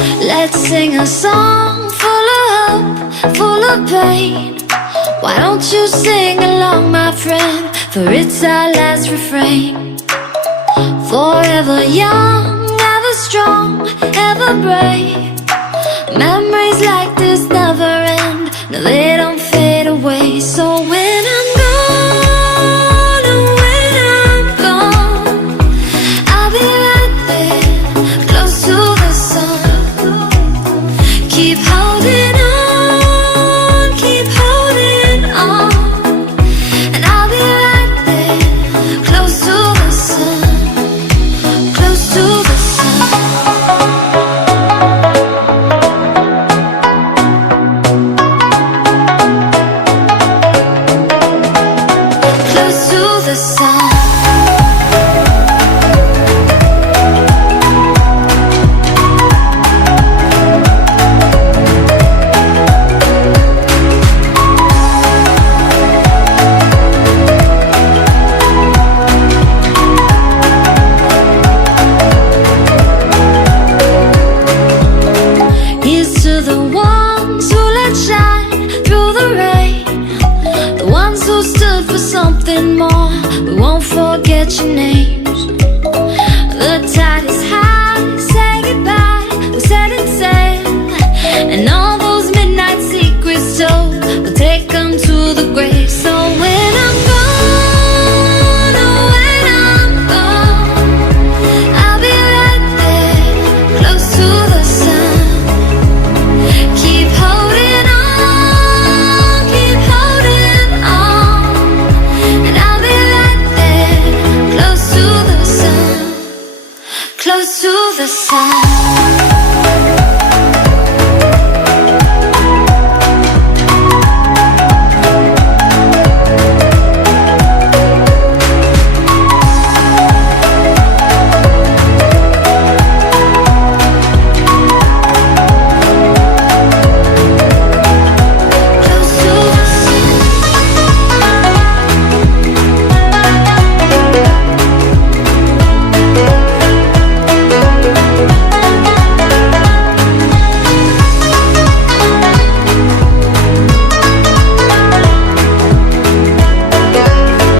Let's sing a song full of hope, full of pain. Why don't you sing along, my friend? For it's our last refrain. Forever young, ever strong, ever brave. Memories like this never end. No, they don't fade away. So when I'm gone, oh, when I'm gone, I'll be right there, close to the sun. Keep holding on, keep holding on, and I'll be right there, close to the sun, close to the sun. Close to the sun. Here's to the ones who let shine through the rain, the ones who stood for something more. We won't forget your names. The tide is high, say goodbye, we're setting sail, and all those midnight secrets told, we'll take them to the grave. So when I'm gone, oh, when I'm gone, I'll be right there, close to the sun. Keep holding on, keep holding on, and I'll be right there, close to the sun, close to the sun.